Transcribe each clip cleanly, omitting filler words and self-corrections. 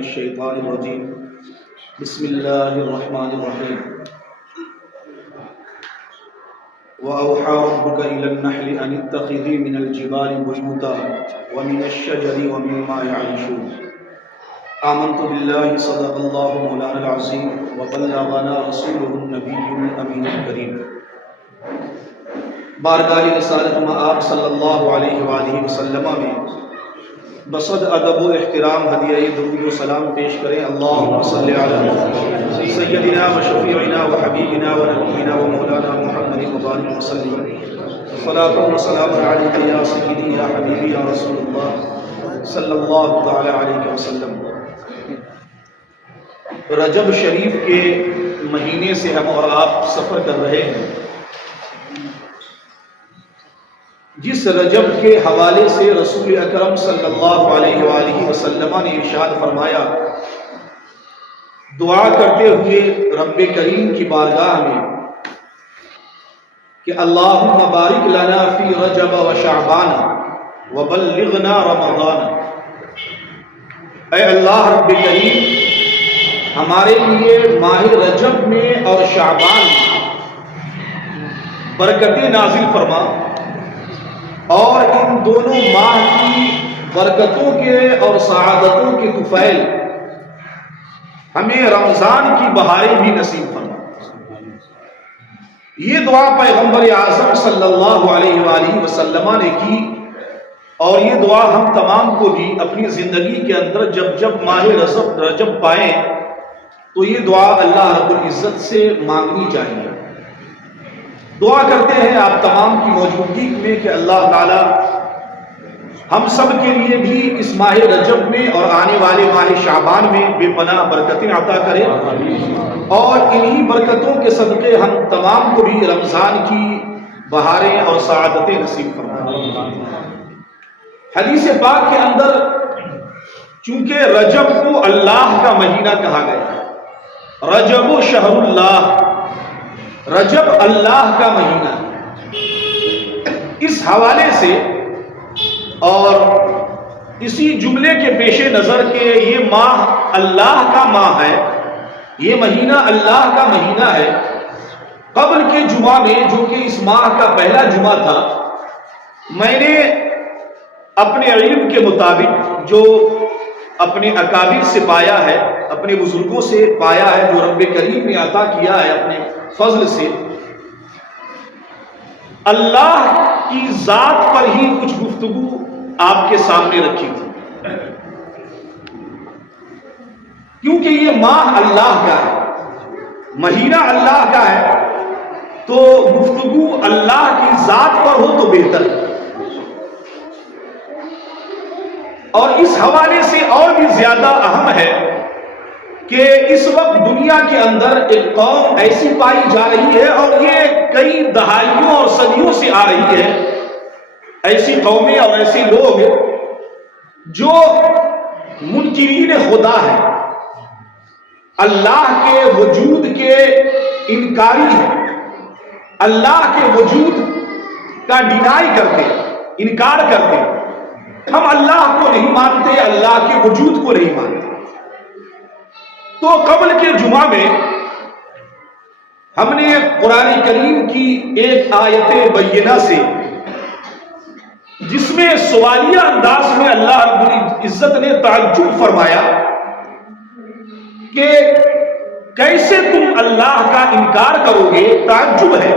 الشيطان الرجيم بسم الله الرحمن الرحيم وأوحى ربك إلى النحل أن اتخذي من الجبال بيوتا ومن الشجر ومما يعرشون آمنت بالله صدق الله مولانا العظيم وبلغنا رسوله النبي الأمين الكريم بارگاہ رسالت مآب صلی اللہ علیہ وآلہ وسلم میں بصد ادب و احترام ہدیہ درود و سلام پیش کریں۔ اللہم صلی علی سیدنا و شفیعنا و حبیبنا و نبینا و مولانا محمد مبارک وسلم صلاۃ و سلام علیک یا سیدی یا حبیبی یا رسول اللہ صلی اللہ تعالی علیہ وسلم۔ رجب شریف کے مہینے سے ہم اور آپ سفر کر رہے ہیں، جس رجب کے حوالے سے رسول اکرم صلی اللہ علیہ وآلہ وسلم نے ارشاد فرمایا، دعا کرتے ہوئے رب کریم کی بارگاہ میں کہ اللہم بارک لنا فی رجب و شعبان وبلغنا رمضان۔ اے اللہ رب کریم، ہمارے لیے ماہ رجب میں اور شعبان میں برکتیں نازل فرما، اور ان دونوں ماہ کی برکتوں کے اور سعادتوں کے طفیل ہمیں رمضان کی بہاریں بھی نصیب فرما۔ یہ دعا پیغمبر اعظم صلی اللہ علیہ وآلہ وسلم نے کی، اور یہ دعا ہم تمام کو بھی اپنی زندگی کے اندر جب جب ماہ رجب پائیں تو یہ دعا اللہ رب العزت سے مانگنی چاہیے۔ دعا کرتے ہیں آپ تمام کی موجودگی میں کہ اللہ تعالی ہم سب کے لیے بھی اس ماہ رجب میں اور آنے والے ماہ شعبان میں بے پناہ برکتیں عطا کرے، اور انہی برکتوں کے صدقے ہم تمام کو بھی رمضان کی بہاریں اور سعادتیں نصیب فرمائے۔ حدیث پاک کے اندر چونکہ رجب کو اللہ کا مہینہ کہا گیا، رجب و شہر اللہ، رجب اللہ کا مہینہ، اس حوالے سے اور اسی جملے کے پیش نظر کہ یہ ماہ اللہ کا ماہ ہے، یہ مہینہ اللہ کا مہینہ ہے، قبل کے جمعہ میں جو کہ اس ماہ کا پہلا جمعہ تھا، میں نے اپنے علم کے مطابق جو اپنے اکابر سے پایا ہے، اپنے بزرگوں سے پایا ہے، جو رب کریم نے عطا کیا ہے اپنے فضل سے، اللہ کی ذات پر ہی کچھ گفتگو آپ کے سامنے رکھی تھی، کیونکہ یہ ماہ اللہ کا ہے، مہینہ اللہ کا ہے، تو گفتگو اللہ کی ذات پر ہو تو بہتر ہے۔ اور اس حوالے سے اور بھی زیادہ اہم ہے کہ اس وقت دنیا کے اندر ایک قوم ایسی پائی جا رہی ہے، اور یہ کئی دہائیوں اور صدیوں سے آ رہی ہے، ایسی قومیں اور ایسے لوگ جو منکرین خدا ہیں، اللہ کے وجود کے انکاری ہیں، اللہ کے وجود کا ڈینائی کرتے ہیں، انکار کرتے ہیں، ہم اللہ کو نہیں مانتے، اللہ کے وجود کو نہیں مانتے۔ تو قبل کے جمعہ میں ہم نے قرآن کریم کی ایک آیت بینہ سے، جس میں سوالیہ انداز میں اللہ رب العزت نے تعجب فرمایا کہ کیسے تم اللہ کا انکار کرو گے، تعجب ہے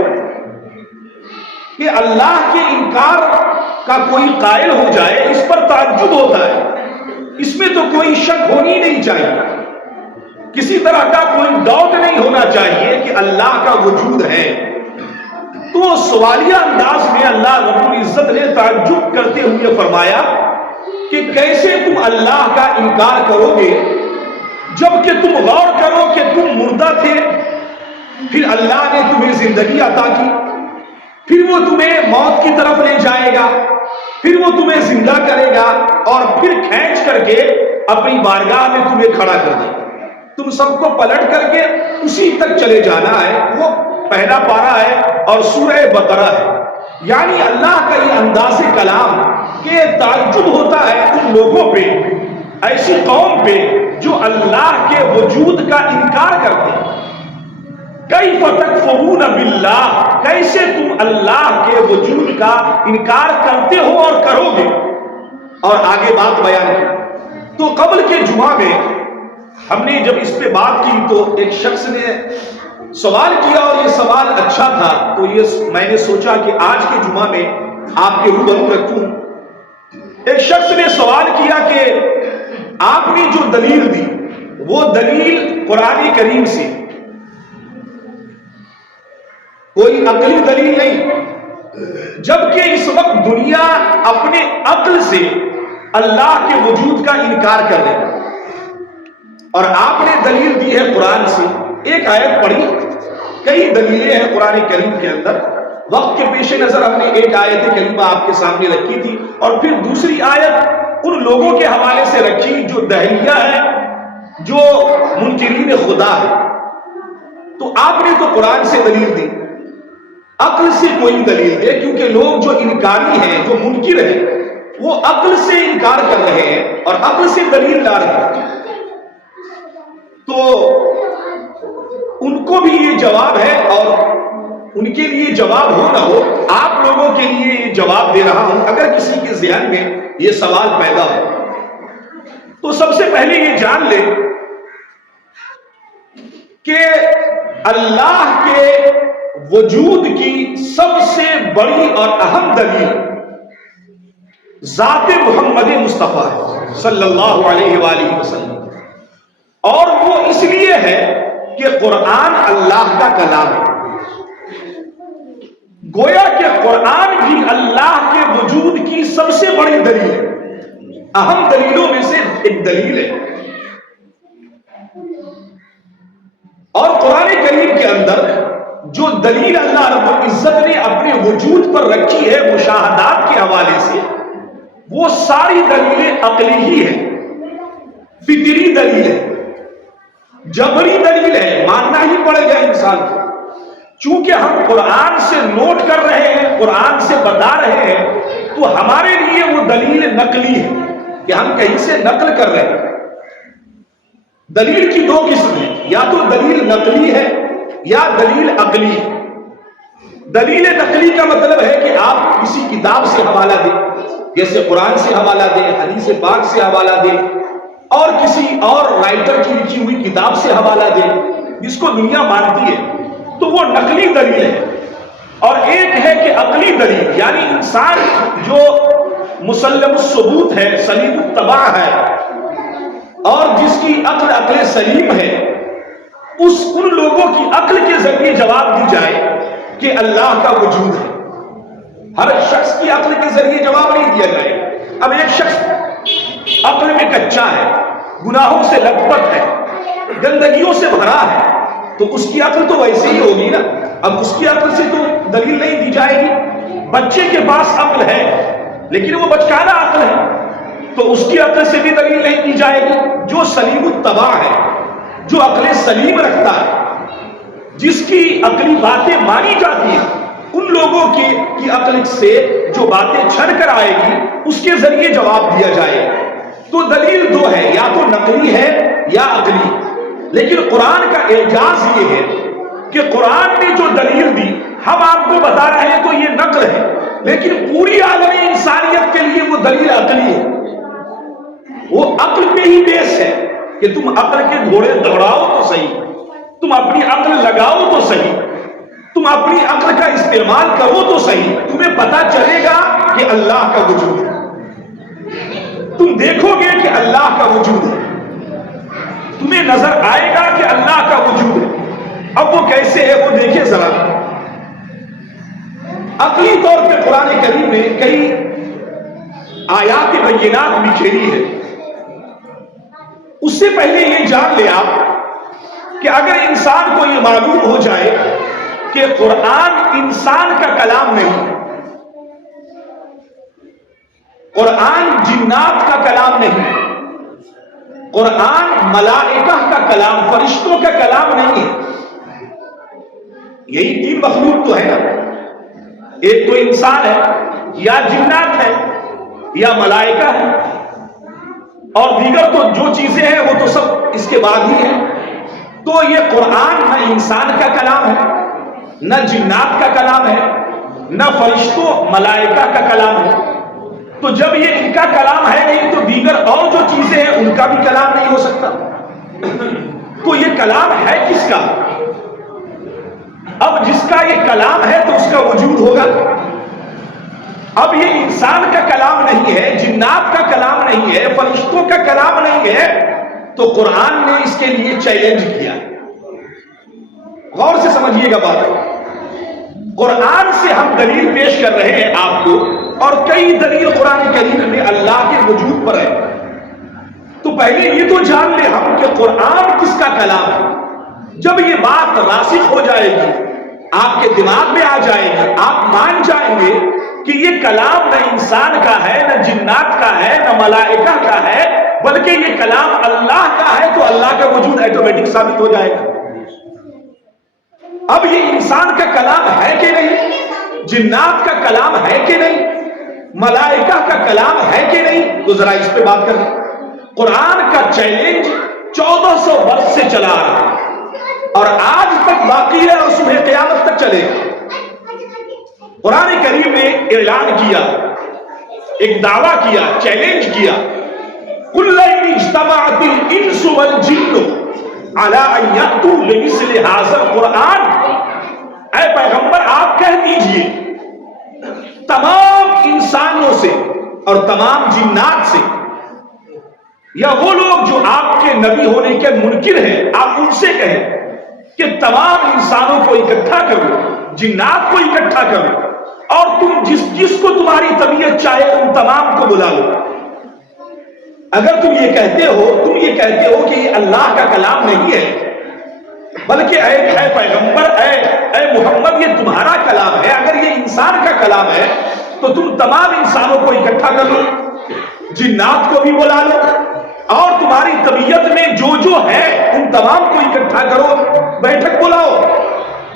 کہ اللہ کے انکار کا کوئی قائل ہو جائے، اس پر تعجب ہوتا ہے، اس میں تو کوئی شک ہونی نہیں چاہیے، کسی طرح کا کوئی ڈاؤٹ نہیں ہونا چاہیے کہ اللہ کا وجود ہے۔ تو سوالیہ انداز میں اللہ رب العزت نے تعجب کرتے ہوئے فرمایا کہ کیسے تم اللہ کا انکار کرو گے، جبکہ تم غور کرو کہ تم مردہ تھے، پھر اللہ نے تمہیں زندگی عطا کی، پھر وہ تمہیں موت کی طرف لے جائے گا، پھر وہ تمہیں زندہ کرے گا، اور پھر کھینچ کر کے اپنی بارگاہ میں تمہیں کھڑا کر دے گا۔ تم سب کو پلٹ کر کے اسی تک چلے جانا ہے۔ وہ پہلا پارہ ہے اور سورہ بقرہ ہے، یعنی اللہ کا یہ انداز کلام کہ تعجب ہوتا ہے ان لوگوں پہ، ایسی قوم پہ جو وجود کا انکار کرتے ہیں۔ کیف تکفرون باللہ، کیسے تم اللہ کے وجود کا انکار کرتے ہو اور کرو گے؟ اور آگے بات بیان کی۔ تو قبل کے جمعہ میں ہم نے جب اس پہ بات کی تو ایک شخص نے سوال کیا اور یہ سوال اچھا تھا، تو یہ میں نے سوچا کہ آج کے جمعہ میں آپ کے روبرو رکھوں۔ ایک شخص نے سوال کیا کہ آپ نے جو دلیل دی وہ دلیل قرآن کریم سے، کوئی عقلی دلیل نہیں، جبکہ اس وقت دنیا اپنے عقل سے اللہ کے وجود کا انکار کر رہی ہے، اور آپ نے دلیل دی ہے قرآن سے۔ ایک آیت پڑھی، کئی دلیلیں ہیں قرآن کریم کے اندر، وقت کے پیش نظر ہم نے ایک آیت کریمہ آپ کے سامنے رکھی تھی، اور پھر دوسری آیت ان لوگوں کے حوالے سے رکھی جو دہریہ ہے، جو منکرین خدا ہے۔ تو آپ نے تو قرآن سے دلیل دی، عقل سے کوئی دلیل دے، کیونکہ لوگ جو انکاری ہیں، جو منکر ہیں، وہ عقل سے انکار کر رہے ہیں اور عقل سے دلیل لا رہے ہیں۔ تو ان کو بھی یہ جواب ہے، اور ان کے لیے جواب ہو نہ ہو، آپ لوگوں کے لیے یہ جواب دے رہا ہوں اگر کسی کے ذہن میں یہ سوال پیدا ہو۔ تو سب سے پہلے یہ جان لیں کہ اللہ کے وجود کی سب سے بڑی اور اہم دلیل ذات محمد مصطفیٰ ہے صلی اللہ علیہ وآلہ وسلم، اور وہ اس لیے ہے کہ قرآن اللہ کا کلام ہے۔ گویا کہ قرآن بھی اللہ کے وجود کی سب سے بڑی دلیل ہے، اہم دلیلوں میں سے ایک دلیل ہے۔ اور قرآن کریم کے اندر جو دلیل اللہ رب العزت نے اپنے وجود پر رکھی ہے مشاہدات کے حوالے سے، وہ ساری دلیلیں عقلی ہی ہیں، فطری دلیل ہے، جبری دلیل ہے، ماننا ہی پڑے گا انسان کو۔ چونکہ ہم قرآن سے نوٹ کر رہے ہیں، قرآن سے بتا رہے ہیں، تو ہمارے لیے وہ دلیل نقلی ہے کہ ہم کہیں سے نقل کر رہے ہیں۔ دلیل کی دو قسم ہیں، یا تو دلیل نقلی ہے یا دلیل عقلی ہے۔ دلیل نقلی کا مطلب ہے کہ آپ کسی کتاب سے حوالہ دیں، جیسے قرآن سے حوالہ دیں، حدیث پاک سے حوالہ دیں، اور کسی اور رائٹر کی لکھی ہوئی کتاب سے حوالہ دیں جس کو دنیا مانتی ہے، تو وہ نقلی دلیل ہے۔ اور ایک ہے کہ عقلی دلیل، یعنی انسان جو مسلم الثبوت ہے، سلیم الطبع ہے، اور جس کی عقل سلیم ہے، ان لوگوں کی عقل کے ذریعے جواب دی جائے کہ اللہ کا وجود ہے۔ ہر شخص کی عقل کے ذریعے جواب نہیں دیا جائے۔ اب ایک شخص عقل میں کچا ہے، گناہوں سے لت پت ہے، گندگیوں سے بھرا ہے، تو اس کی عقل تو ویسے ہی ہوگی نا۔ اب اس کی عقل سے تو دلیل نہیں دی جائے گی۔ بچے کے پاس عقل ہے لیکن وہ بچکانہ عقل ہے، تو اس کی عقل سے بھی دلیل نہیں دی جائے گی۔ جو سلیم الطبع ہے، جو عقل سلیم رکھتا ہے، جس کی عقلی باتیں مانی جاتی ہیں، ان لوگوں کی عقل سے جو باتیں چھڑ کر آئے گی اس کے ذریعے جواب دیا جائے۔ تو دلیل دو ہے، یا تو نقلی ہے یا عقلی۔ لیکن قرآن کا اعجاز یہ ہے کہ قرآن نے جو دلیل دی ہم آپ کو بتا رہے ہیں تو یہ نقل ہے، لیکن پوری عالم انسانیت کے لیے وہ دلیل عقلی ہے۔ وہ عقل پہ ہی بیس ہے کہ تم عقل کے گھوڑے دوڑاؤ تو صحیح، تم اپنی عقل لگاؤ تو صحیح، تم اپنی عقل کا استعمال کرو تو صحیح، تمہیں پتا چلے گا کہ اللہ کا وجود ہے۔ تم دیکھو گے کہ اللہ کا وجود ہے، تمہیں نظر آئے گا کہ اللہ کا وجود ہے۔ اب وہ کیسے ہے وہ دیکھیں ذرا۔ عقلی طور پہ قرآن کریم نے کئی آیات بینات بکھیری ہے۔ اس سے پہلے یہ جان لے آپ کہ اگر انسان کو یہ معلوم ہو جائے کہ قرآن انسان کا کلام نہیں، قرآن جنات کا کلام نہیں، قرآن ملائکہ کا کلام، فرشتوں کا کلام نہیں ہے۔ یہی تین مخلوق تو ہے نا، ایک تو انسان ہے، یا جنات ہے، یا ملائکہ ہے، اور دیگر تو جو چیزیں ہیں وہ تو سب اس کے بعد ہی ہے. تو یہ قرآن نہ انسان کا کلام ہے، نہ جنات کا کلام ہے، نہ فرشتوں ملائکہ کا کلام ہے. تو جب یہ ان کا کلام ہے نہیں تو دیگر اور جو چیزیں ہیں ان کا بھی کلام نہیں ہو سکتا. تو یہ کلام ہے کس کا؟ اب جس کا یہ کلام ہے تو اس کا وجود ہوگا. اب یہ انسان کا کلام نہیں ہے، جنات کا کلام نہیں ہے، فرشتوں کا کلام نہیں ہے، تو قرآن نے اس کے لیے چیلنج کیا. غور سے سمجھیے گا بات. قرآن سے ہم دلیل پیش کر رہے ہیں آپ کو، اور کئی دلیل قرآن کریم میں اللہ کے وجود پر ہے. تو پہلے یہ تو جان لیں ہم کہ قرآن کس کا کلام ہے. جب یہ بات راسخ ہو جائے گی، آپ کے دماغ میں آ جائے گی، آپ مان جائیں گے کہ یہ کلام نہ انسان کا ہے، نہ جنات کا ہے، نہ ملائکہ کا ہے، بلکہ یہ کلام اللہ کا ہے، تو اللہ کا وجود آٹومیٹک ثابت ہو جائے گا. اب یہ انسان کا کلام ہے کہ نہیں، جنات کا کلام ہے کہ نہیں، ملائکہ کا کلام ہے کہ نہیں، تو ذرا اس پہ بات کریں. قرآن کا چیلنج 1400 برس سے چلا آ رہا ہے اور آج تک باقی ہے اور صبح قیامت تک چلے گا. قرآن کریم نے اعلان کیا، ایک دعویٰ کیا، چیلنج کیا، قُلْ لَئِنِ اجْتَمَعَتِ الْإِنسُ وَالْجِنُّ عَلَىٰ أَن يَأْتُوا بِمِثْلِ هَٰذَا الْقُرْآنِ. اے پیغمبر آپ کہہ دیجئے تمام انسانوں سے اور تمام جنات سے، یا وہ لوگ جو آپ کے نبی ہونے کے منکر ہیں، آپ ان سے کہیں کہ تمام انسانوں کو اکٹھا کرو، جنات کو اکٹھا کرو، اور تم جس کو تمہاری طبیعت چاہے ان تمام کو بلا لو. اگر تم یہ کہتے ہو کہ یہ اللہ کا کلام نہیں ہے، بلکہ اے پیغمبر، اے محمد، یہ تمہارا کلام ہے، اگر یہ انسان کا کلام ہے تو تم تمام انسانوں کو اکٹھا کر لو، جنات کو بھی بلا لو، اور تمہاری طبیعت میں جو ہے ان تمام کو اکٹھا کرو، بیٹھک بلاؤ،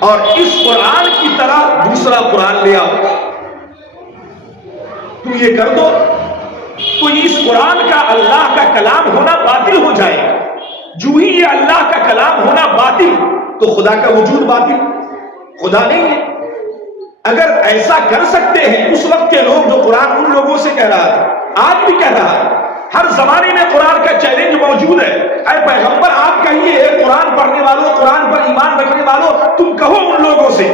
اور اس قرآن کی طرح دوسرا قرآن لے آؤ. تم یہ کر دو تو اس قرآن کا اللہ کا کلام ہونا باطل ہو جائے گا. جو ہی یہ اللہ کا کلام ہونا باطل تو خدا کا وجود باطل، خدا نہیں ہے. اگر ایسا کر سکتے ہیں اس وقت کے لوگ، جو قرآن ان لوگوں سے کہہ رہا تھا، آج بھی کہہ رہا ہے، ہر زمانے میں قرآن کا چیلنج موجود ہے. اے پیغمبر آپ کہیے، قرآن پڑھنے والوں، قرآن پر ایمان رکھنے والوں، تم کہو ان لوگوں سے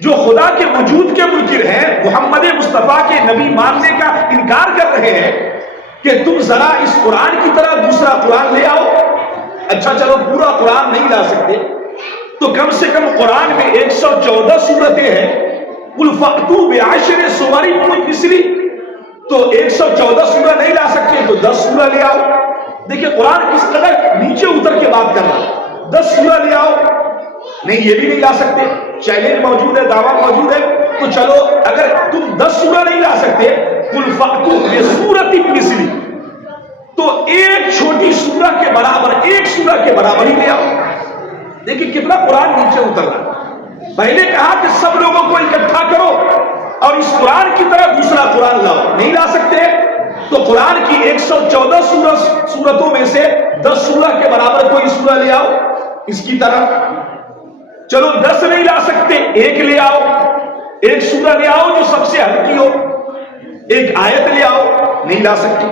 جو خدا کے وجود کے منکر ہیں، محمد مصطفیٰ کے نبی ماننے کا انکار کر رہے ہیں، کہ تم ذرا اس قرآن کی طرح دوسرا قرآن لے آؤ. اچھا چلو پورا قرآن نہیں لا سکتے تو کم سے کم قرآن میں 114 سورتیں ہیں. قُلْ فَأْتُوا بِعَشْرِ سُوَرٍ مِثْلِهِ. تو 114 سورہ نہیں لا سکتے تو 10 سورہ لے آؤ. دیکھیں قرآن کس قدر نیچے اتر کے بات کر رہا ہے. 10 سورہ لے آؤ. نہیں یہ بھی نہیں لا سکتے، چیلنج موجود ہے، دعویٰ موجود ہے. تو چلو اگر تم 10 سورہ نہیں لا سکتے، قُلْ فَأْتُوا بِسُورَةٍ مِثْلِهِ، تو ایک چھوٹی سورہ کے برابر، ایک سورہ کے برابر ہی لے آؤ. دیکھیں کتنا قرآن نیچے اتر رہا ہے. پہلے کہا کہ سب لوگوں کو اکٹھا کرو اور اس قرآن کی طرح دوسرا قرآن لاؤ، نہیں لا سکتے تو قرآن کی 114 سورتوں میں سے 10 سورہ کے برابر کوئی سورہ لے آؤ اس کی طرح. چلو 10 نہیں لا سکتے، ایک لے آؤ، ایک سورہ لے آؤ جو سب سے ہلکی ہو، ایک آیت لے آؤ، نہیں لا سکتے.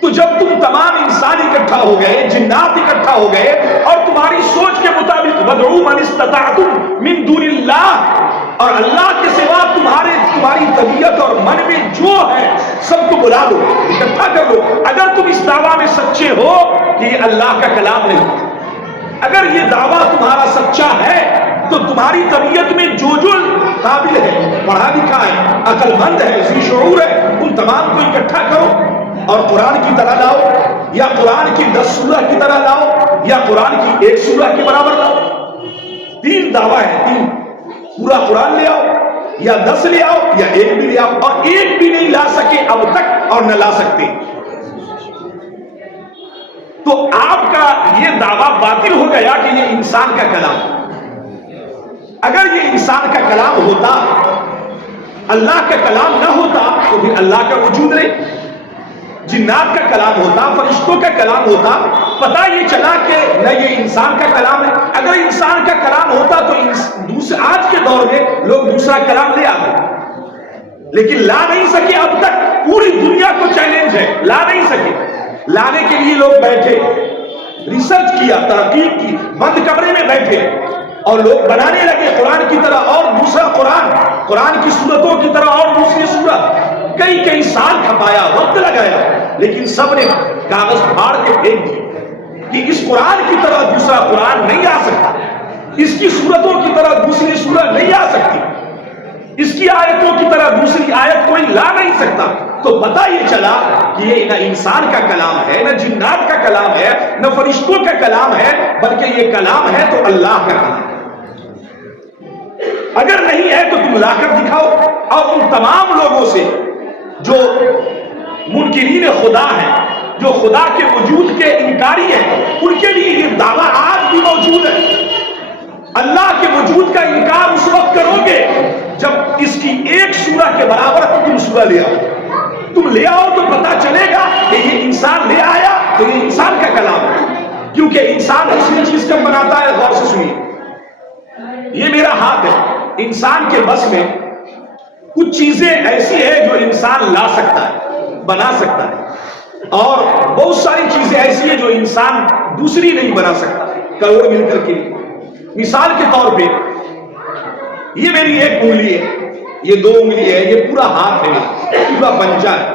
تو جب تم تمام انسان اکٹھا ہو گئے، جنات اکٹھا ہو گئے، اور تمہاری سوچ کے مطابق وَدْعُوا مَنِ اسْتَطَعْتُم مِّن دُونِ اللَّهِ، اور اللہ کے سوا تمہاری طبیعت اور من میں جو ہے سب کو بلا لو، اکٹھا کر لو. اگر تم اس دعویٰ میں سچے ہو کہ یہ اللہ کا کلام نہیں، اگر یہ دعویٰ تمہارا سچا ہے تو تمہاری طبیعت میں جو قابل ہے، پڑھا لکھا ہے، عقل مند ہے، ذی شعور ہے، ان تمام کو اکٹھا کرو اور قرآن کی طرح لاؤ، یا قرآن کی 10 سورہ کی طرح لاؤ، یا قرآن کی 1 سورہ کے برابر لاؤ. 3 دعویٰ ہے، 3. پورا قرآن لے آؤ، یا 10 لے آؤ، یا 1 بھی لے آؤ. اور 1 بھی نہیں لا سکے اب تک اور نہ لا سکتے. تو آپ کا یہ دعویٰ باطل ہو گیا کہ یہ انسان کا کلام. اگر یہ انسان کا کلام ہوتا، اللہ کا کلام نہ ہوتا تو پھر اللہ کا وجود نہیں. جنات کا کلام ہوتا، فرشتوں کا کلام ہوتا، پتہ یہ چلا کہ نہ یہ انسان کا کلام ہے. اگر انسان کا کلام ہوتا تو آج کے دور میں لوگ دوسرا کلام لے آتے، لیکن لا نہیں سکے. اب تک پوری دنیا کو چیلنج ہے، لا نہیں سکے. لانے کے لیے لوگ بیٹھے، ریسرچ کیا، تحقیق کی، بند کمرے میں بیٹھے اور لوگ بنانے لگے قرآن کی طرح اور دوسرا قرآن کی صورتوں کی طرح اور دوسری صورت. کئی سال کھپایا، وقت لگایا، لیکن سب نے کاغذ پھاڑ کے پھینک دی کہ اس قرآن کی طرح دوسرا قرآن نہیں آ سکتا، اس کی صورتوں کی طرح دوسری صورت نہیں آ سکتی، اس کی آیتوں کی طرح دوسری آیت کوئی لا نہیں سکتا. تو پتہ یہ چلا کہ یہ نہ انسان کا کلام ہے، نہ جنات کا کلام ہے، نہ فرشتوں کا کلام ہے، بلکہ یہ کلام ہے تو اللہ کا کلام ہے. اگر نہیں ہے تو تم لا کر دکھاؤ. اور ان تمام لوگوں سے جو منکرین خدا ہیں، جو خدا کے وجود کے انکاری ہیں، ان کے لیے یہ دعویٰ آج بھی موجود ہے. اللہ کے وجود کا انکار اس وقت کرو گے جب اس کی ایک سورہ کے برابر تم سورہ لے آؤ. تم لے آؤ تو پتا چلے گا کہ یہ انسان لے آیا تو یہ انسان کا کلام ہے. کیونکہ انسان دوسری چیز کب بناتا ہے؟ غور سے سنیے. یہ میرا ہاتھ ہے، انسان کے بس میں کچھ چیزیں ایسی ہیں جو انسان لا سکتا ہے، بنا سکتا ہے، اور بہت ساری چیزیں ایسی ہیں جو انسان دوسری نہیں بنا سکتا کروڑ مل کر کے. مثال کے طور پہ یہ میری ایک انگلی ہے، یہ 2 انگلی ہے، یہ پورا ہاتھ ہے، پورا پنجہ ہے.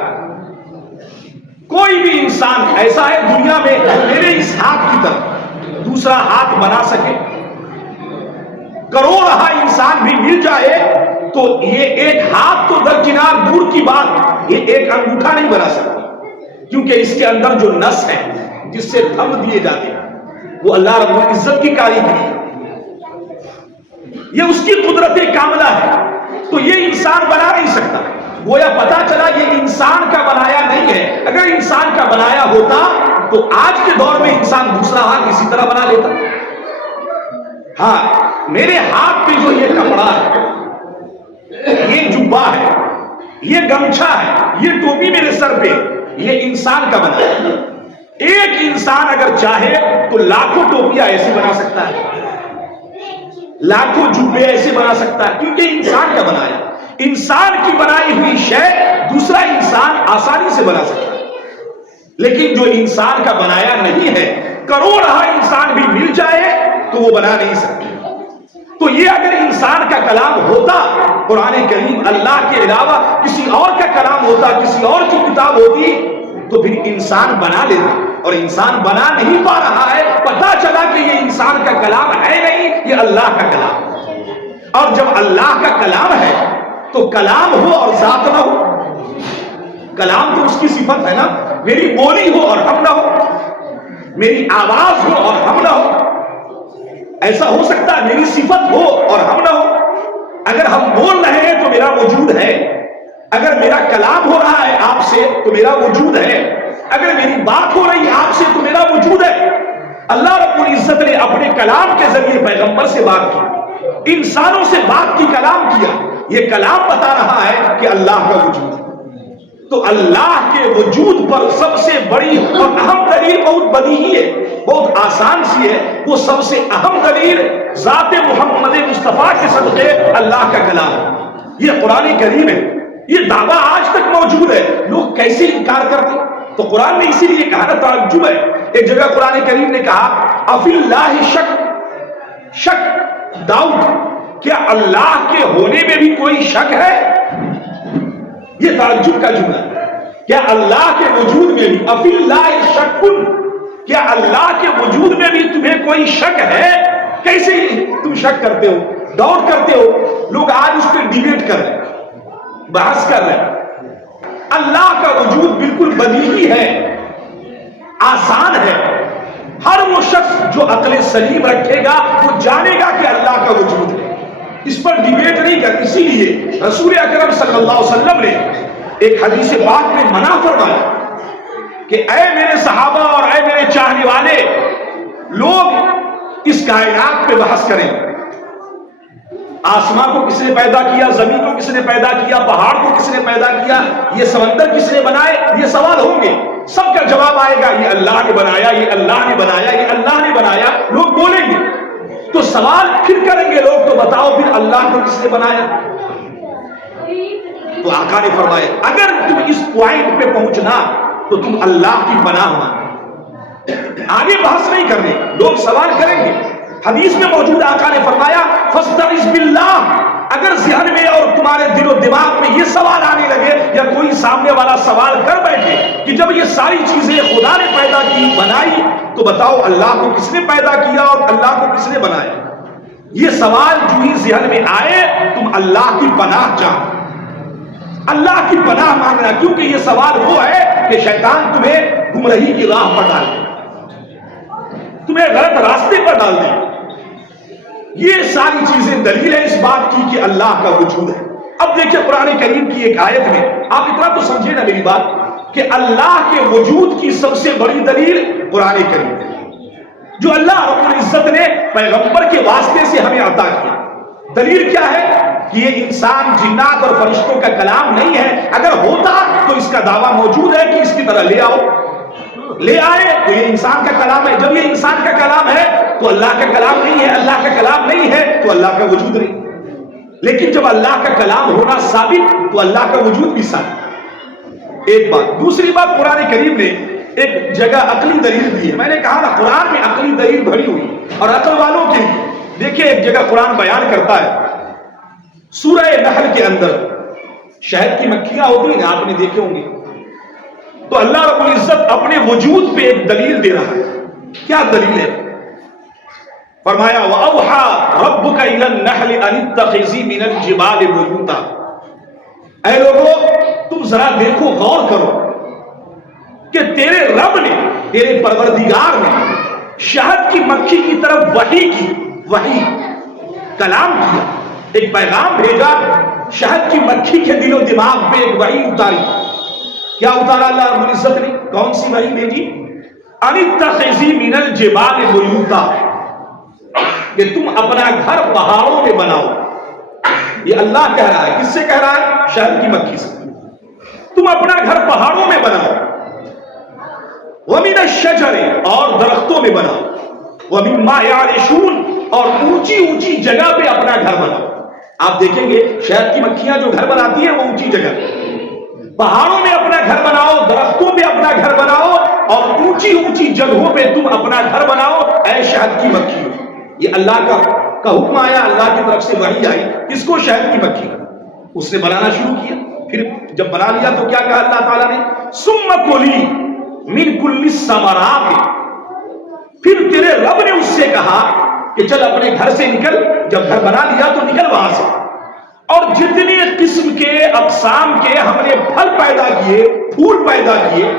کوئی بھی انسان ایسا ہے دنیا میں میرے اس ہاتھ کی طرح دوسرا ہاتھ بنا سکے؟ کروڑہ انسان بھی مل جائے تو یہ ایک ہاتھ تو درکنار دور کی بات، یہ ایک انگوٹھا نہیں بنا سکتا. کیونکہ اس کے اندر جو نس ہے جس سے تھم دیے جاتے ہیں وہ اللہ رب العزت کی کاریگری ہے، یہ اس کی قدرت کاملہ ہے. تو یہ انسان بنا نہیں سکتا. گویا پتا چلا یہ انسان کا بنایا نہیں ہے. اگر انسان کا بنایا ہوتا تو آج کے دور میں انسان دوسرا ہاتھ اسی طرح بنا لیتا. ہاں، میرے ہاتھ پہ جو یہ کپڑا ہے، یہ جبہ ہے، یہ گمچھا ہے، یہ ٹوپی میرے سر پہ، یہ انسان کا بنا ہے. ایک انسان اگر چاہے تو لاکھوں ٹوپیاں ایسی بنا سکتا ہے، لاکھوں جبے ایسے بنا سکتا ہے، کیونکہ انسان کا بنایا. انسان کی بنائی ہوئی شے دوسرا انسان آسانی سے بنا سکتا ہے، لیکن جو انسان کا بنایا نہیں ہے، کروڑہ انسان بھی مل جائے تو وہ بنا نہیں سکتے. تو یہ اگر انسان کا کلام ہوتا، قرآن کریم اللہ کے علاوہ کسی اور کا کلام ہوتا، کسی اور کی کتاب ہوتی، تو پھر انسان بنا لیتا. اور انسان بنا نہیں پا رہا ہے، پتا چلا کہ یہ انسان کا کلام ہے نہیں، یہ اللہ کا کلام ہے. اور جب اللہ کا کلام ہے تو کلام ہو اور ذات نہ ہو. کلام تو اس کی صفت ہے نا. میری بولی ہو اور ہم نہ ہو، میری آواز ہو اور ہم نہ ہو. ایسا ہو سکتا ہے میری صفت ہو اور ہم نہ ہو. اگر ہم بول رہے ہیں تو میرا وجود ہے، اگر میرا کلام ہو رہا ہے آپ سے تو میرا وجود ہے، اگر میری بات ہو رہی ہے آپ سے تو میرا وجود ہے. اللہ رب العزت نے اپنے کلام کے ذریعے پیغمبر سے بات کی، انسانوں سے بات کی، کلام کیا. یہ کلام بتا رہا ہے کہ اللہ کا وجود ہے. تو اللہ کے وجود پر سب سے بڑی اور اہم دلیل بہت بدیہی ہے، بہت آسان سی ہے. وہ سب سے اہم دلیل ذات محمد مصطفیٰ کے صدقے اللہ کا کلام ہے. یہ قرآن کریم ہے. یہ دعویٰ آج تک موجود ہے. لوگ کیسے انکار کرتے؟ تو قرآن نے اسی لیے کہا نا، تعجب ہے. ایک جگہ قرآن کریم نے کہا افی اللہ شک ڈاؤٹ، کیا اللہ کے ہونے میں بھی کوئی شک ہے؟ یہ تعجب کا جملہ ہے. کیا اللہ کے وجود میں بھی، افی اللہ شک، کیا اللہ کے وجود میں بھی تمہیں کوئی شک ہے؟ کیسے تم شک کرتے ہو، ڈاؤٹ کرتے ہو؟ لوگ آج اس پہ ڈیبیٹ کر رہے ہیں، بحث کر رہے ہیں. اللہ کا وجود بالکل بدیہی ہے، آسان ہے. ہر وہ شخص جو عقل سلیم رکھے گا وہ جانے گا کہ اللہ کا وجود ہے. اس پر ڈیبیٹ نہیں کر. اسی لیے رسول اکرم صلی اللہ علیہ وسلم نے ایک حدیث پاک میں منع فرمایا کہ اے میرے صحابہ اور اے میرے چاہنے والے لوگ، اس کائنات پہ بحث کریں. آسمان کو کس نے پیدا کیا، زمین کو کس نے پیدا کیا، پہاڑ کو کس نے پیدا کیا، یہ سمندر کس نے بنائے، یہ سوال ہوں گے. سب کا جواب آئے گا یہ اللہ نے بنایا، یہ اللہ نے بنایا، یہ اللہ نے بنایا، لوگ بولیں گے تو سوال پھر کریں گے لوگ، تو بتاؤ پھر اللہ کو کس نے بنایا؟ تو آقا نے فرمایا اگر تم اس پوائنٹ پہ پہنچنا تو تم اللہ کی پناہ مانو، آگے بحث نہیں کرنے، لوگ سوال کریں گے۔ حدیث میں موجود آقا نے فرمایا فاستعذ باللہ، اگر ذہن میں اور تمہارے دل و دماغ میں یہ سوال آنے لگے یا کوئی سامنے والا سوال کر بیٹھے کہ جب یہ ساری چیزیں خدا نے پیدا کی بنائی تو بتاؤ اللہ کو کس نے پیدا کیا اور اللہ کو کس نے بنایا، یہ سوال جو ہی ذہن میں آئے تم اللہ کی پناہ چاہو، اللہ کی پناہ مانگنا، کیونکہ یہ سوال وہ ہے کہ شیطان تمہیں گمراہی کی راہ پر ڈال دے، تمہیں غلط راستے پر ڈال دے۔ یہ ساری چیزیں دلیل ہے اس بات کی کہ اللہ کا وجود ہے۔ اب دیکھیں قرآن کریم کی ایک آیت میں، آپ اتنا تو سمجھے نا میری بات، کہ اللہ کے وجود کی سب سے بڑی دلیل قرآن کریم ہے جو اللہ رب العزت نے پیغمبر کے واسطے سے ہمیں عطا کیا۔ دلیل کیا ہے کہ یہ انسان جنات اور فرشتوں کا کلام نہیں ہے، اگر ہوتا تو اس کا دعویٰ موجود ہے کہ اس کی طرح لے آؤ، لے آئے تو یہ انسان کا کلام ہے۔ جب یہ انسان کا کلام ہے تو اللہ کا کلام نہیں ہے، اللہ کا کلام نہیں ہے تو اللہ کا وجود نہیں۔ لیکن جب اللہ کا کلام ہونا ثابت تو اللہ کا وجود بھی ثابت۔ ایک بات، دوسری بات، قرآن کریم نے ایک جگہ عقلی دلیل دی ہے۔ میں نے کہا نا قرآن میں عقلی دلیل بھری ہوئی اور عقل والوں کے لیے۔ دیکھیں ایک جگہ قرآن بیان کرتا ہے سورہ نحل کے اندر، شہد کی مکھیاں ہوتی ہیں آپ نے دیکھے ہوں گے، تو اللہ رب العزت اپنے وجود پہ ایک دلیل دے رہا ہے۔ کیا دلیل ہے؟ فرمایا وَأَوْحَى رَبُّكَ إِلَى النَّحْلِ أَنِ اتَّخِذِي مِنَ الْجِبَالِ بُيُوتًا، اے لوگوں تم ذرا دیکھو، غور کرو کہ تیرے رب نے، تیرے پروردگار نے شہد کی مکھی کی طرف وحی کی، وحی کلام کیا، ایک پیغام بھیجا، شہد کی مکھی کے دل و دماغ پہ ایک وحی اتاری۔ کیا اتارا اللہ رب العزت نے؟ کون سی وحی بھیجی؟ أَنِ اتَّخِذِي مِنَ الْجِبَالِ بُيُوتًا، کہ تم اپنا گھر پہاڑوں میں بناؤ۔ یہ اللہ کہہ رہا ہے، کس سے کہہ رہا ہے؟ شہد کی مکھی سے۔ تم اپنا گھر پہاڑوں میں بناؤ، وَمِنَ الشَّجَرِ، اور درختوں میں بناؤ، وَمِمَّا يَعْرِشُونَ، اور اونچی اونچی جگہ پہ اپنا گھر بناؤ۔ آپ دیکھیں گے شہد کی مکھیاں جو گھر بناتی ہیں وہ اونچی جگہ، پہاڑوں میں اپنا گھر بناؤ، درختوں میں اپنا گھر بناؤ، اور اونچی اونچی جگہوں پہ تم اپنا گھر بناؤ اے شہد کی مکھی۔ یہ اللہ کا حکم آیا، اللہ کی طرف سے وحی آئی، کس کو؟ شہد کی مکھی۔ اس نے بنانا شروع کیا، پھر جب بنا لیا تو کیا کہا اللہ تعالیٰ نے؟ ثُمَّ كُلِي مِن كُلِّ الثَّمَرَاتِ، پھر تیرے رب نے اس سے کہا کہ چل اپنے گھر سے نکل، جب گھر بنا لیا تو نکل وہاں سے، اور جتنے قسم کے اقسام کے ہم نے پھل پیدا کیے، پھول پیدا کیے،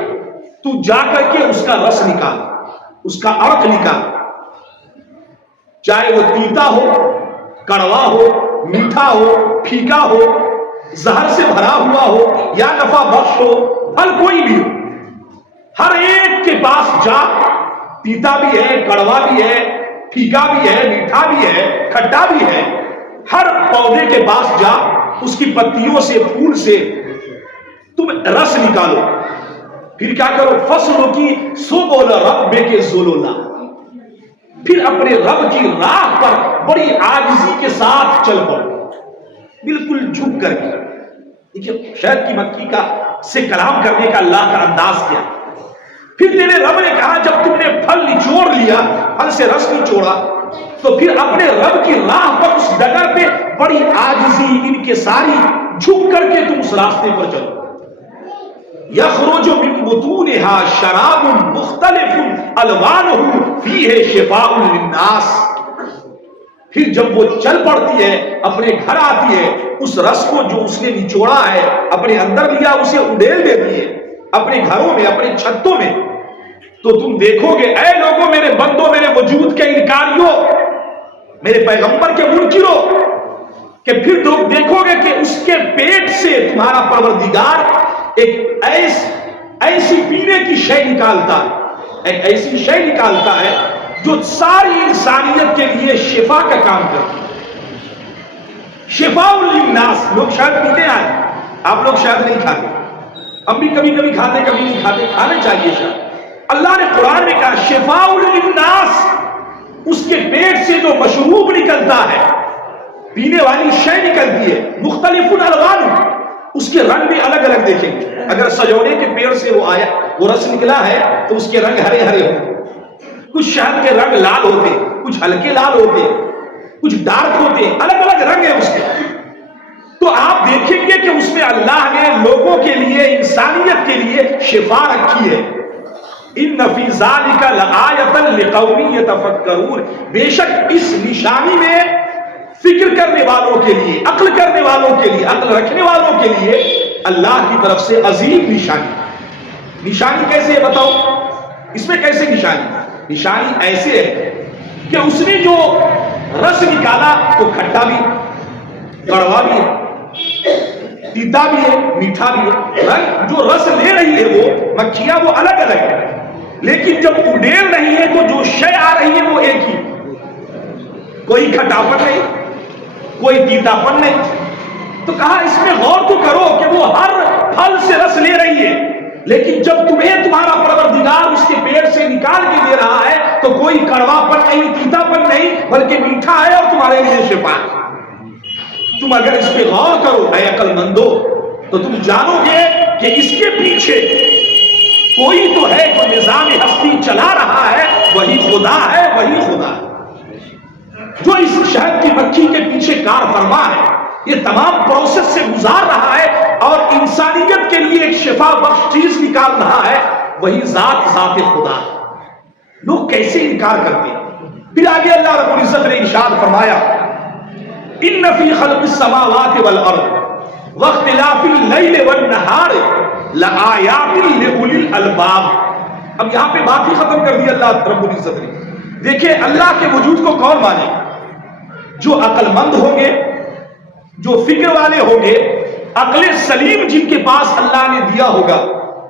تو جا کر کے اس کا رس نکال، اس کا عرق نکال، چاہے وہ تیتا ہو، کڑوا ہو، میٹھا ہو، پھیکا ہو، زہر سے بھرا ہوا ہو یا نفع بخش ہو، پھل کوئی بھی ہو، ہر ایک کے پاس جا، تیتا بھی ہے، کڑوا بھی ہے، پھیکا بھی ہے، میٹھا بھی ہے، کھٹا بھی ہے، ہر پودے کے پاس جا، اس کی پتیوں سے، پھول سے تم رس نکالو، پھر کیا کرو؟ فصلوں کی سبل ربک ذللا، پھر اپنے رب کی راہ پر بڑی عاجزی کے ساتھ چل پڑو، بالکل جھک کر کے۔ دیکھیے شہد کی مکھی کا سے کلام کرنے کا اللہ کا انداز کیا۔ پھر تیرے رب نے کہا جب تم نے پھل نچوڑ لیا، پھل سے رس نچوڑا، تو پھر اپنے رب کی راہ پر اس ڈگر پہ بڑی عاجزی انکساری جھک کر کے تم اس راستے پر چلو۔ یخرج من بطونها شراب مختلف الوانه فیہ شفاء للناس، پھر جب وہ چل پڑتی ہے، اپنے گھر آتی ہے، اس رس کو جو اس نے نچوڑا ہے اپنے اندر لیا، اسے اڈیل دیتی ہے اپنے گھروں میں، اپنے چھتوں میں، تو تم دیکھو گے اے لوگوں، میرے بندوں، میرے وجود کے انکاریوں، میرے پیغمبر کے منکروں، کہ پھر تم دیکھو گے کہ اس کے پیٹ سے تمہارا پروردگار ایک ایسی پینے کی شے نکالتا ہے، ایک ایسی شے نکالتا ہے جو ساری انسانیت کے لیے شفا کا کام کرتی ہے۔ شفاء للناس، لوگ شاید پیتے ہیں، آپ لوگ شاید نہیں کھاتے، ہم بھی کبھی کبھی کھاتے کبھی نہیں کھاتے، کھانا چاہیے شاید۔ اللہ نے قرآن میں کہا شفاء للناس، اس کے پیٹ سے جو مشروب نکلتا ہے، پینے والی شے نکلتی ہے، مختلف الوان، اس کے رنگ بھی الگ الگ دیکھیں گے۔ اگر سجونے کے پیڑ سے وہ آیا، وہ رس نکلا ہے تو اس کے رنگ ہرے ہرے ہوتے، کچھ شہد کے رنگ لال ہوتے، کچھ ہلکے لال ہوتے، کچھ ڈارک ہوتے، الگ الگ رنگ ہے اس کے۔ تو آپ دیکھیں گے کہ اس میں اللہ نے لوگوں کے لیے، انسانیت کے لیے شفا رکھی ہے۔ ان فی ذالک لآیۃ لقوم یتفکرون، بے شک اس نشانی میں فکر کرنے والوں کے لیے، عقل کرنے والوں کے لیے، عقل رکھنے والوں کے لیے اللہ کی طرف سے عظیم نشانی۔ نشانی کیسے ہے بتاؤ؟ اس میں کیسے نشانی؟ نشانی ایسے ہے کہ اس نے جو رس نکالا تو کھٹا بھی، کڑوا بھی ہے، تیتا بھی ہے، میٹھا بھی ہے۔ رنگ جو رس لے رہی ہے وہ مکھیاں وہ الگ الگ ہے، لیکن جب اڈیل رہی ہے تو جو شے آ رہی ہے وہ ایک ہی، کوئی کھٹاپن نہیں، کوئی تیتاپن نہیں۔ تو کہا اس میں غور تو کرو کہ وہ ہر پھل سے رس لے رہی ہے، لیکن جب تمہیں تمہارا پروردگار اس کے پیڑ سے نکال کے دے رہا ہے تو کوئی کڑواپن نہیں، تیتاپن نہیں، بلکہ میٹھا ہے اور تمہارے لیے شفا ہے۔ تم اگر اس پہ غور کرو اے عقل مندو تو تم جانو گے کہ اس کے پیچھے کوئی تو ہے جو نظام ہستی چلا رہا ہے، وہی خدا ہے، وہی خدا ہے جو اس شہد کی مکھی کے پیچھے کار فرما ہے، یہ تمام پروسیس سے گزار رہا ہے اور انسانیت کے لیے ایک شفا بخش چیز نکال رہا ہے، وہی ذات خدا ہے۔ لوگ کیسے انکار کرتے ہیں؟ پھر آگے اللہ رب العزت نے ارشاد فرمایا ان فی خلق السماوات والارض واختلاف اللیل والنہار لآیات لأولی الالباب۔ اب یہاں پہ بات ہی ختم کر دی اللہ رب العزت نے۔ دیکھیں اللہ کے وجود کو کون مانے؟ جو عقل مند ہوں گے، جو فکر والے ہوں گے، عقل سلیم جن کے پاس اللہ نے دیا ہوگا،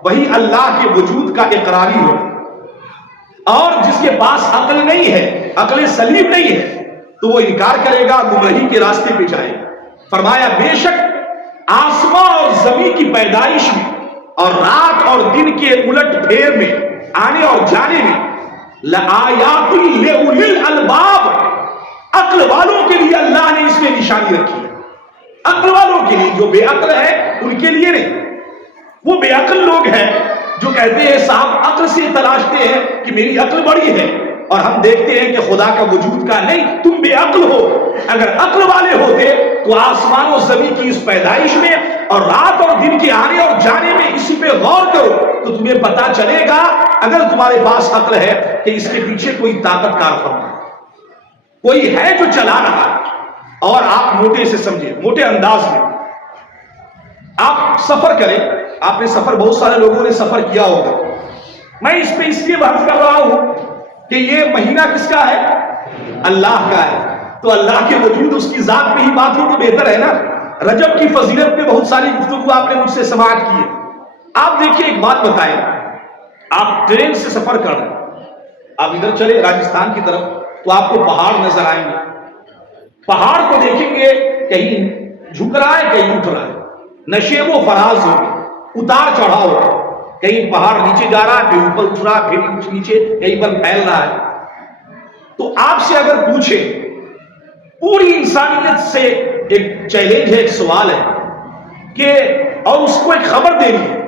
وہی اللہ کے وجود کا اقراری ہوگا۔ اور جس کے پاس عقل نہیں ہے، عقل سلیم نہیں ہے، تو وہ انکار کرے گا، گمراہی کے راستے پہ جائے گا۔ فرمایا بے شک آسمان اور زمین کی پیدائش میں اور رات اور دن کے الٹ پھیر میں، آنے اور جانے میں لآیات لأولی الالباب، عقل والوں کے لیے اللہ نے اس میں نشانی رکھی ہے۔ عقل والوں کے لیے، جو بے عقل ہے ان کے لیے نہیں۔ وہ بے عقل لوگ ہیں جو کہتے ہیں صاحب عقل سے تلاشتے ہیں کہ میری عقل بڑی ہے، اور ہم دیکھتے ہیں کہ خدا کا وجود کا نہیں، تم بے عقل ہو۔ اگر عقل والے ہوتے تو آسمان و زمین کی اس پیدائش میں اور رات اور دن کے آنے اور جانے میں اسی پہ غور کرو تو تمہیں پتا چلے گا، اگر تمہارے پاس عقل ہے، کہ اس کے پیچھے کوئی طاقت کار فرما ہے، کوئی ہے جو چلا رہا ہے۔ اور آپ موٹے سے سمجھے، موٹے انداز میں آپ سفر کریں، آپ نے سفر، بہت سارے لوگوں نے سفر کیا ہوگا۔ میں اس پہ اس لیے بحث کر رہا ہوں کہ یہ مہینہ کس کا ہے؟ اللہ کا ہے، تو اللہ کے وجود، اس کی ذات پہ ہی بات ہو تو بہتر ہے نا۔ رجب کی فضیلت پہ بہت ساری گفتگو آپ نے مجھ سے سماعت کی ہے۔ آپ دیکھیے ایک بات بتائیں، آپ ٹرین سے سفر کر رہے ہیں، آپ ادھر چلے راجستھان کی طرف تو آپ کو پہاڑ نظر آئیں گے۔ پہاڑ کو دیکھیں گے، کہیں جھک رہا ہے، کہیں اٹھ رہا ہے، نشیب و فراز ہوگی، اتار چڑھاؤ ہوگا، کہیں پہاڑ نیچے جا رہا ہے، پھر اوپر اٹھ رہا ہے، پھر نیچے، کہیں پر پھیل رہا ہے۔ تو آپ سے اگر پوچھے، پوری انسانیت سے ایک چیلنج ہے، ایک سوال ہے کہ، اور اس کو ایک خبر دینی ہے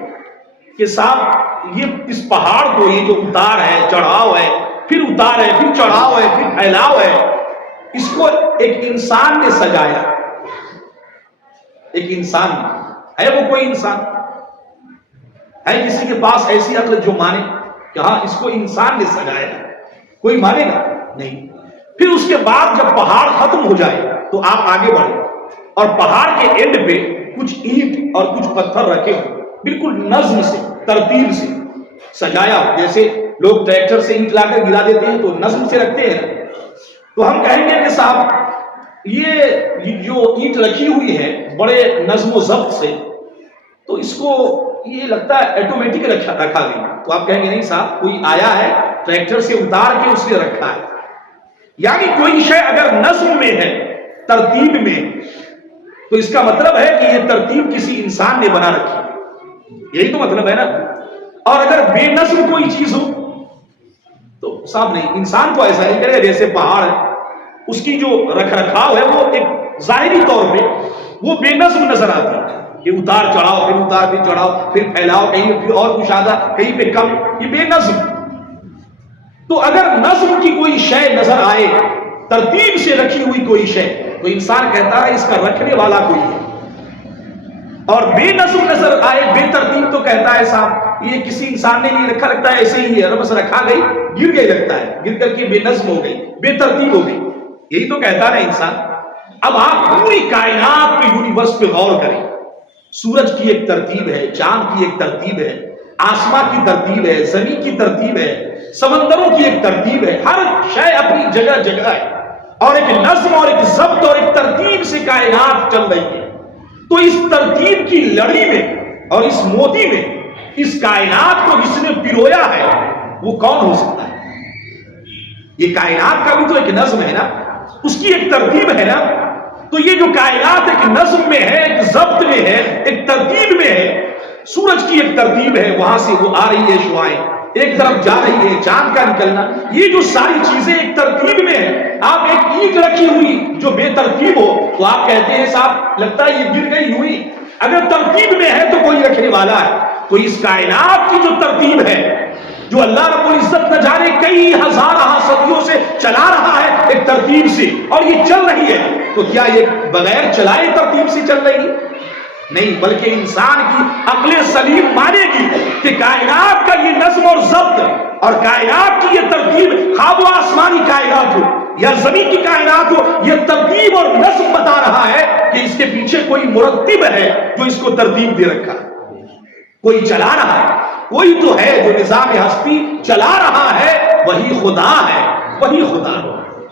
کہ صاحب یہ اس پہاڑ کو، یہ جو اتار ہے، چڑھاؤ ہے، پھر اتار ہے، پھر چڑھاؤ ہے، پھر پھیلاؤ ہے، اس کو ایک انسان نے سجایا۔ ایک انسان ہے، وہ کوئی انسان ہے کسی کے پاس ایسی عقل جو مانے کہ ہاں اس کو انسان نے سجایا؟ کوئی مانے گا نہیں۔ پھر اس کے بعد جب پہاڑ ختم ہو جائے تو آپ آگے بڑھیں اور پہاڑ کے اینڈ پہ کچھ اینٹ اور کچھ پتھر رکھے ہو، بالکل نظم سے، ترتیب سے سجایا ہو، جیسے لوگ ٹریکٹر سے اینٹ لا کر گرا دیتے ہیں تو نظم سے رکھتے ہیں۔ تو ہم کہیں گے کہ صاحب یہ جو اینٹ رکھی ہوئی ہے بڑے نظم و ضبط سے، تو اس کو یہ لگتا ہے ایٹومیٹک رکھا گیا۔ تو آپ کہیں گے نہیں صاحب، کوئی آیا ہے ٹریکٹر سے اتار کے اس نے رکھا ہے۔ یعنی کوئی شے اگر نظم میں ہے، ترتیب میں، تو اس کا مطلب ہے کہ یہ ترتیب کسی انسان نے بنا رکھی ہے۔ یہی تو مطلب ہے نا. اور اگر بے نظم کوئی چیز ہو تو صاحب نہیں، انسان کو ایسا نہیں کرے جیسے پہاڑ ہے، اس کی جو رکھ رکھاؤ ہے وہ ایک ظاہری طور پہ وہ بے نظم نظر آتی ہے، یہ اتار چڑھاؤ، پھر اتار پھر چڑھاؤ، پھر پھیلاؤ، کہیں پھر اور کشادہ، کہیں پہ کم، یہ بے نظم. تو اگر نظم کی کوئی شے نظر آئے، ترتیب سے رکھی ہوئی کوئی شے، تو انسان کہتا ہے اس کا رکھنے والا کوئی ہے. اور بے نظم نظر آئے، بے ترتیب، تو کہتا ہے صاحب یہ کسی انسان نے نہیں رکھا، لگتا ہے ایسے ہی ہے، بس رکھا گئی گر گئی، لگتا ہے گر کر کے بے نظم ہو گئی، بے ترتیب ہو گئی. یہی تو کہتا ہے انسان. اب آپ پوری کائنات کے یونیورس پہ غور کریں. سورج کی ایک ترتیب ہے، چاند کی ایک ترتیب ہے، آسمان کی ترتیب ہے، زمین کی ترتیب ہے، سمندروں کی ایک ترتیب ہے. ہر شے اپنی جگہ جگہ ہے، اور ایک نظم اور ایک ضبط اور ایک ترتیب سے کائنات چل رہی ہے. تو اس ترتیب کی لڑی میں اور اس موتی میں اس کائنات کو جس نے پرویا ہے وہ کون ہو سکتا ہے؟ یہ کائنات کا بھی تو ایک نظم ہے نا، اس کی ایک ترتیب ہے نا. تو یہ جو کائنات ایک نظم میں ہے، ایک ضبط میں ہے، ایک ترتیب میں ہے. سورج کی ایک ترتیب ہے، وہاں سے وہ آ رہی ہے شعاعیں، ایک طرف جا رہی ہے، چاند کا نکلنا، یہ جو ساری چیزیں ایک ترتیب میں ہے. آپ ایک اینٹ رکھی ہوئی جو بے ترتیب ہو تو آپ کہتے ہیں صاحب لگتا ہے یہ گر گئی ہوئی. اگر ترتیب میں ہے تو کوئی رکھنے والا ہے. تو اس کائنات کی جو ترتیب ہے، جو اللہ رب العزت نہ جانے کئی ہزار صدیوں سے چلا رہا ہے ایک ترتیب سے، اور یہ چل رہی ہے، تو کیا یہ بغیر چلائے ترتیب سے چل رہی ہے؟ نہیں، بلکہ انسان کی عقل سلیم مانے گی کہ کائنات کا یہ نظم اور ضبط اور کائنات کی یہ ترتیب، خواہ وہ آسمانی کائنات ہو یا زمین کی کائنات ہو، یہ ترتیب اور نظم بتا رہا ہے کہ اس کے پیچھے کوئی مرتب ہے جو اس کو ترتیب دے رکھا ہے، کوئی چلا رہا ہے. کوئی تو ہے جو نظام ہستی چلا رہا ہے، وہی خدا ہے، وہی خدا ہے.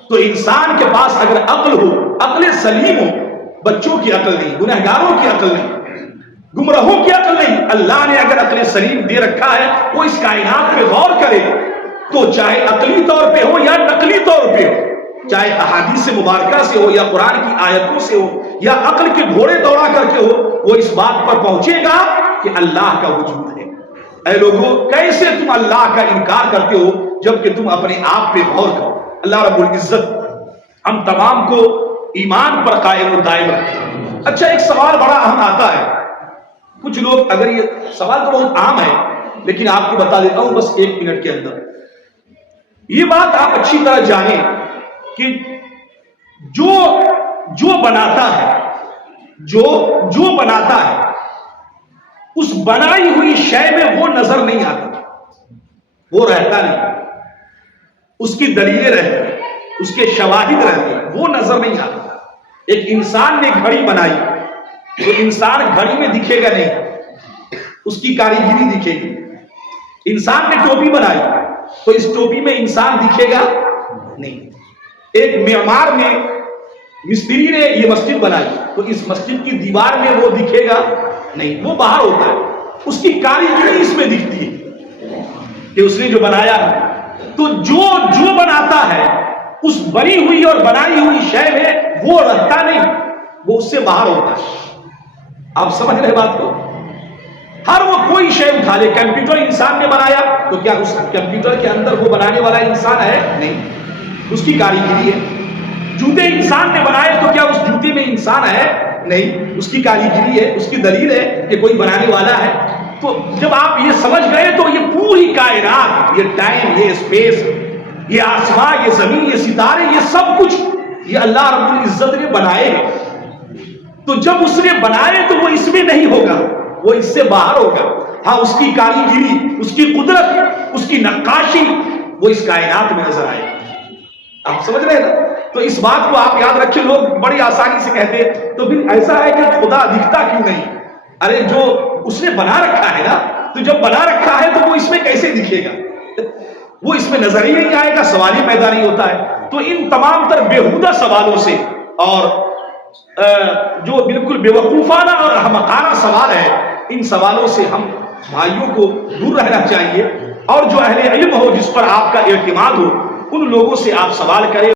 تو انسان کے پاس اگر عقل ہو، عقل سلیم ہو، بچوں کی عقل نہیں، گنہگاروں کی عقل نہیں، گمراہوں کی عقل نہیں، اللہ نے اگر عقل سلیم دے رکھا ہے، وہ اس کائنات پہ غور کرے تو چاہے عقلی طور پہ ہو یا نقلی طور پہ ہو، چاہے احادیث مبارکہ سے ہو یا قرآن کی آیتوں سے ہو یا عقل کے گھوڑے دوڑا کر کے ہو، وہ اس بات پر پہنچے گا کہ اللہ کا وجود ہے. اے لوگو، کیسے تم اللہ کا انکار کرتے ہو جبکہ تم اپنے آپ پہ غور کرو. اللہ رب العزت ہم تمام کو ایمان پر قائم و دائم رکھے. اچھا، ایک سوال بڑا اہم آتا ہے. کچھ لوگ، اگر یہ سوال تو بہت عام ہے لیکن آپ کو بتا دیتا ہوں بس 1 منٹ کے اندر. یہ بات آپ اچھی طرح جانیں کہ جو بناتا ہے، جو بناتا ہے، اس بنائی ہوئی شے میں وہ نظر نہیں آتا، وہ رہتا نہیں، اس کی دلیلیں رہتی ہیں، اس کے شواہد رہتے ہیں، وہ نظر نہیں آتا. ایک انسان نے گھڑی بنائی تو انسان گھڑی میں دکھے گا نہیں، اس کی کاریگری دکھے گی. انسان نے ٹوپی بنائی تو اس ٹوپی میں انسان دکھے گا نہیں. ایک معمار نے، مستری نے یہ مسجد بنائی تو اس مسجد کی دیوار میں وہ دکھے گا نہیں، وہ باہر ہوتا ہے، اس کی کاریگری اس میں دکھتی ہے کہ اس نے جو بنایا. تو جو بناتا ہے اس بنی ہوئی اور بنائی ہوئی شے میں وہ رہتا نہیں، وہ اس سے باہر ہوتا ہے. آپ سمجھ رہے بات کو؟ ہر وہ کوئی شے اٹھا لے، کمپیوٹر انسان نے بنایا تو کیا اس کمپیوٹر کے اندر وہ بنانے والا انسان ہے؟ نہیں، اس کی کاریگری ہے. جوتے انسان نے بنائے تو کیا اس جوتے میں انسان ہے؟ نہیں، اس کی کاریگری ہے، اس کی دلیل ہے کہ کوئی بنانے والا ہے. تو جب آپ یہ سمجھ گئے تو یہ پوری کائنات، یہ ٹائم، یہ اسپیس، یہ آسمان، یہ زمین، یہ ستارے، یہ سب کچھ یہ اللہ رب العزت نے بنائے ہیں. تو جب اس نے بنائے تو وہ اس میں نہیں ہوگا، وہ اس سے باہر ہوگا. ہاں، اس کی کاریگری، اس کی قدرت، اس کی نقاشی وہ اس کائنات میں نظر آئے. آپ سمجھ رہے ہیں نا؟ تو اس بات کو آپ یاد رکھیں. لوگ بڑی آسانی سے کہتے ہیں تو پھر ایسا ہے کہ خدا دکھتا کیوں نہیں؟ ارے جو اس نے بنا رکھا ہے نا، تو جب بنا رکھا ہے تو وہ اس میں کیسے دکھے گا؟ وہ اس میں نظر ہی نہیں آئے گا، سوال ہی پیدا نہیں ہوتا ہے. تو ان تمام تر بیہودہ سوالوں سے اور جو بالکل بیوقوفانہ اور احمقانہ سوال ہے، ان سوالوں سے ہم بھائیوں کو دور رہنا چاہیے. اور جو اہل علم ہو، جس پر آپ کا اعتماد ہو، ان لوگوں سے آپ سوال کریں.